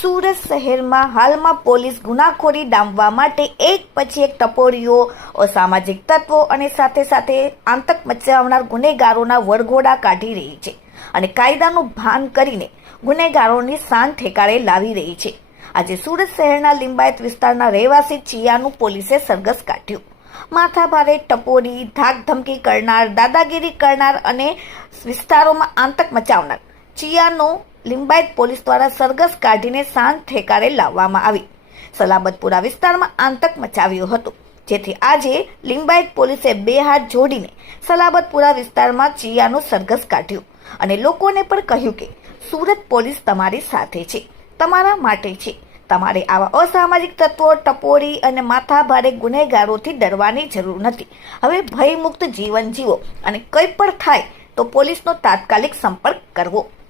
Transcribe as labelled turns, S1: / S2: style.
S1: સુરત શહેરમાં હાલમાં પોલીસ ગુનાખોરી ડામવા માટે એક પછી એક ટપોરીઓ, અસામાજિક તત્વો અને સાથે સાથે આતંક મચાવનાર ગુનેગારોના વરઘોડા કાઢી રહી છે અને કાયદાનું ભાન કરીને ગુનેગારોની શાન ઠેકારે લાવી રહી છે. આજે સુરત શહેરના લિંબાયત વિસ્તારના રહેવાસી ચિયાનું પોલીસે સરઘસ કાઢ્યું. માથાભારે ટપોરી ધાક ધમકી કરનાર, દાદાગીરી કરનાર અને વિસ્તારોમાં આતંક મચાવનાર ચિયાનો લિંબાયત પોલીસ દ્વારા સરઘસ કાઢીને શાંત ઠેકારે લાવવામાં આવી. સલાબતપુરા વિસ્તારમાં આતંક મચાવ્યો હતો, જેથી આજે લિંબાયત પોલીસે બે હાથ જોડીને સલાબતપુરા વિસ્તારમાં ચિયાનો સરઘસ કાઢ્યું અને લોકોને પણ કહ્યું કે સુરત પોલીસ તમારી સાથે છે, તમારા માટે છે. તમારે આવા અસામાજિક તત્વો, ટપોરી અને માથાભારે ગુનેગારોથી ડરવાની જરૂર નથી. હવે ભયમુક્ત જીવન જીવો અને કંઈ પણ થાય તો પોલીસનો તાત્કાલિક સંપર્ક કરવો.